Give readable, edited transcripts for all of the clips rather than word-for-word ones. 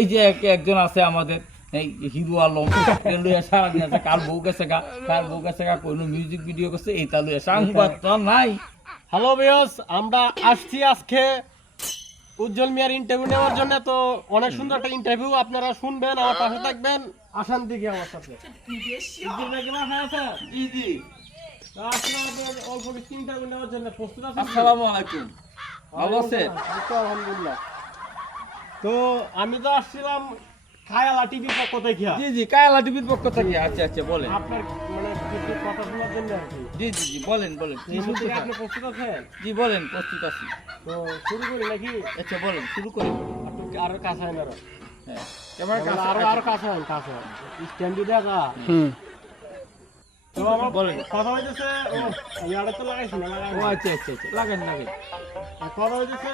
এই যে একজন আছে আমাদের এই হিরো আলম লইয়া সারাদিন আছে, কার বউ গেছে গা কোনো মিউজিক ভিডিও করছে, এইটা লইয়া সংবাদ তো নাই। হ্যালো ভিউয়ার্স, আমরা আসছি আজকে উজ্জ্বল মিয়ার ইন্টারভিউ নেওয়ার জন্য। তো অনেক সুন্দর একটা ইন্টারভিউ, আপনারা শুনবেন, আমার পাশে থাকবেন, আসান দিকে আমার সাথে। জি জি, তো আপনাদের অল্প কিছু ইন্টারভিউ নেওয়ার জন্য প্রস্তুত আছেন? আসসালামু আলাইকুম, ভালো আছেন? তো আলহামদুলিল্লাহ। তো আমি তো আসছিলাম খায়ালা টিভির পক্ষ থেকে। জি জি, কায়লা টিভির পক্ষ থেকে। আচ্ছা আচ্ছা, বলেন। আপনার মানে কিছু কথা শোনার জন্য আর কি। জি জি জি, বলেন বলেন, কি এই শুনতে মুহূর্তে চান? আপনি প্রস্তুত আছেন? জি বলেন, প্রস্তুত আছি। তো শুরু করি নাকি? আচ্ছা বলেন, শুরু করি। একটু আরো কাছে আইন আরো। হ্যাঁ, ক্যামেরা কাছে আরো আরো কাছে আইন, কাছে স্ট্যান্ড দিয়ে দেখা। তো আমার বলেন। কথা হইতেছে, ও ইয়ারে তো লাগাইছি না, লাগাই ও আচ্ছা আচ্ছা আচ্ছা, লাগেন লাগেন। কথা হইতেছে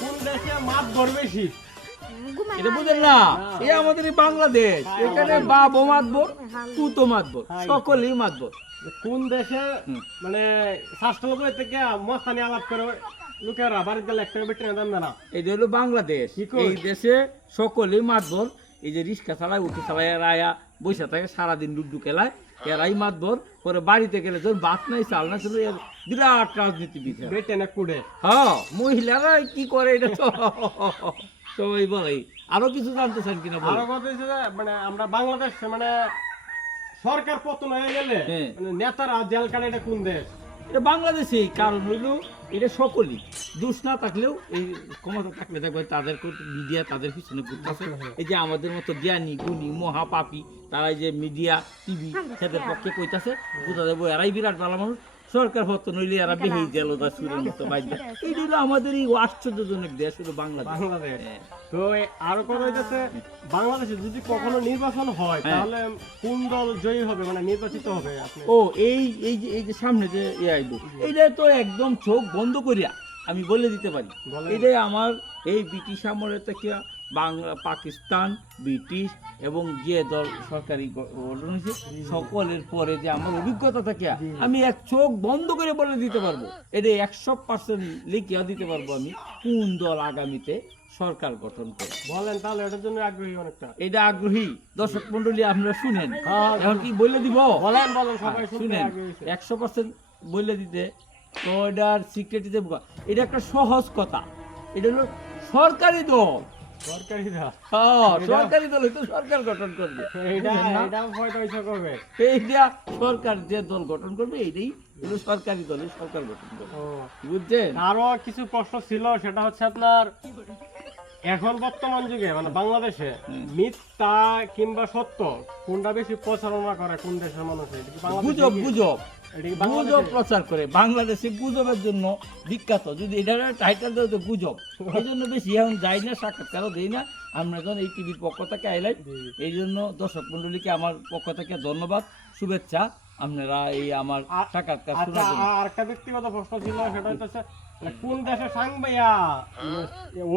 কোন দেশে মাছ ধর বেশি? এটা বুঝেন না, এই আমাদের এই বাংলাদেশ, এখানে বাবও মাতবর, তুতো মাতবর, সকলেই মাতবর। কোন দেশে হুম। মানে স্বাস্থ্য থেকে মস্তানি আলাপ করে লোকেরা বাড়িতে গেলে একটা বেটে দাম না। এটা হলো বাংলাদেশ। কি কই? এই দেশে সকলেই মাতবর। এই যে রিক্সা চালায়, উঠে চালায়, এরা আয়া বসে থাকে সারাদিন লুডু খেলায়, এরাই মাতবর। পরে বাড়িতে গেলে যখন ভাত নাই চাল না ছিল, এর বিরাট রাজনীতিবিদ। বেটে না কুড়ে। হ্যাঁ, মহিলারা কি করে এটা তো সবাই বলে। আরো কিছু জানতে চান কিনা আরো বলেন। কথা হচ্ছে যে মানে আমরা বাংলাদেশ মানে সরকার পতন হয়ে গেলে হ্যাঁ। মানে নেতারা জেল কাটে, এটা কোন দেশ? এটা বাংলাদেশে। কারণ হইল এটা সকলেই দোষ না থাকলেও এই ক্ষমতা থাকলে দেখবে তাদের মিডিয়া তাদের পিছনে ঘুরতেছে। এই যে আমাদের মতো জ্ঞানী গুণী মহাপাপী তারা এই যে মিডিয়া টিভি তাদের পক্ষে কইতাছে, বুঝা যাবো এরাই বিরাট ভালো মানুষ। সরকার পতন হইলে এরা বেহেই গেল তার সুরের মতো বাইরে। এই হলো আমাদের এই আশ্চর্যজনক দেশ হলো বাংলাদেশ। বাংলাদেশ। হ্যাঁ। তো আরো কথা হইতেছে বাংলাদেশে যদি কখনো নির্বাচন হয় হ্যাঁ। তাহলে কোন দল জয়ী হবে, মানে নির্বাচিত হবে? আপনি ও এই যে সামনে যে আইব, এইটা তো একদম চোখ বন্ধ করিয়া আমি বলে দিতে পারি। বলেন। এটাই আমার এই ব্রিটিশ আমলে থেকে বাংলা, পাকিস্তান, ব্রিটিশ এবং যে দল সরকারি গঠন হয়েছে সকলের পরে যে আমার অভিজ্ঞতা থাকে, আমি এক চোখ বন্ধ করে বলে দিতে পারবো। এটা 100% লিখিয়া দিতে পারবো আমি কোন দল আগামীতে সরকার গঠন করে। বলেন, তাহলে এটার জন্য আগ্রহী অনেকটা। এটা আগ্রহী দর্শক মন্ডলী, আপনারা শুনেন। হ্যাঁ। এখন কি বলে দিব? বলেন বলেন, সবাই শুনতে শুনেন, আগ্রহী হইছে। 100% বলে দিতে তো এটার সিক্রেট দিতে এটা একটা সহজ কথা। এটা হলো সরকারি দল। সরকারি দল। হ্যাঁ, সরকারি দল তো সরকার গঠন করবে। এইটা বুঝলেন না? এটা পয়সা করবে। এইটা সরকার যে দল গঠন করবে এইটাই হলো সরকারি দলের সরকার গঠন করবে। ও, বুঝছেন? আরো কিছু প্রশ্ন ছিল, সেটা হচ্ছে আপনার এখন বর্তমান যুগে মানে বাংলাদেশে মিথ্যা কিংবা সত্য কোনটা বেশি প্রচারণা করে কোন দেশের মানুষ? এটা কি বাংলাদেশে? গুজব গুজব এটা কি গুজব বাংলাদেশে? প্রচার করে। বাংলাদেশে গুজবের জন্য বিখ্যাত। যদি এটার টাইটেল দেয় তো গুজব, এই জন্য বেশি এখন যাই না, সাক্ষাৎকারও দেই না। আমরা যখন এই টিভির পক্ষ থেকে আইলাই, এই জন্য দর্শক মন্ডলীকে আমার পক্ষ থেকে ধন্যবাদ, শুভেচ্ছা। আপনারা এই আমার সাক্ষাৎকার আচ্ছা, শোনার জন্য। আর একটা ব্যক্তিগত প্রশ্ন ছিল, সেটা হচ্ছে মানে কোন দেশে সাংবাদিক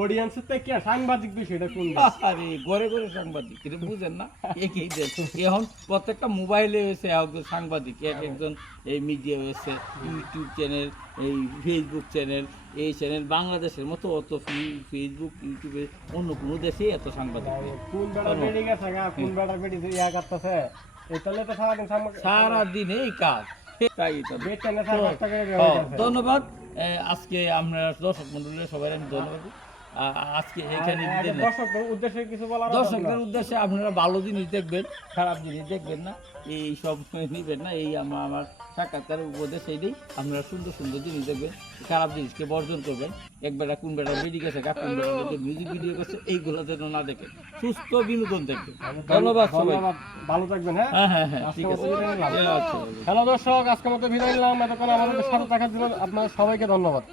অডিয়েন্সের থেকে সাংবাদিক বেশি, এটা কোন দেশ? আরে ঘরে ঘরে সাংবাদিক, এটা বুঝেন না? একই দেশ। এখন প্রত্যেকটা মোবাইলে হয়েছে একজন সাংবাদিক, একজন এই মিডিয়া হয়েছে, ইউটিউব চ্যানেল, এই ফেসবুক চ্যানেল, এই চ্যানেল। বাংলাদেশের মতো অত ফেসবুক ইউটিউবে অন্য কোনো দেশে এত সাংবাদিক নেই। কোন বেড়ার বেড়ে গেছে গা, কোন বেড়ার বেড়ে ইয়া করতেছে, এটালে তো সারাদিন সারাদিন এই কাজ। তাই তো। বেচে না, সারা রাস্তা করে হ্যাঁ, বেড়ে গেছে। ধন্যবাদ। আজকে আমরা দর্শক মন্ডলীর সবাই আমি ধন্যবাদ দিই। আজকে এখানে আর বিদায় নেই। দর্শকদের উদ্দেশ্যে কিছু বলার আছে দর্শকদের আপনার? উদ্দেশ্যে আপনারা ভালো জিনিস দেখবেন, খারাপ জিনিস দেখবেন না, এই সব নিবেন না। এই আমার সাক্ষাৎকারের উপদেশ এইটাই, আপনারা সুন্দর সুন্দর জিনিস দেখবেন, খারাপ জিনিসকে বর্জন করবেন। একবেলা কোন বেলা বেরিয়ে গেছে, কোন বেলা মিউজিক ভিডিও করছে, এইগুলো যেন না দেখেন, সুস্থ বিনোদন দেখবেন। ধন্যবাদ সবাই। ধন্যবাদ, ভালো থাকবেন। হ্যাঁ, হ্যাঁ হ্যাঁ হ্যাঁ, ঠিক আজকের আছে। মতো বিদায় নিলাম। আচ্ছা। হ্যালো দর্শক, আজকের মতো বিদায় নিলাম। এতক্ষণ আমাদের সাথে থাকার জন্য আপনার সবাইকে ধন্যবাদ।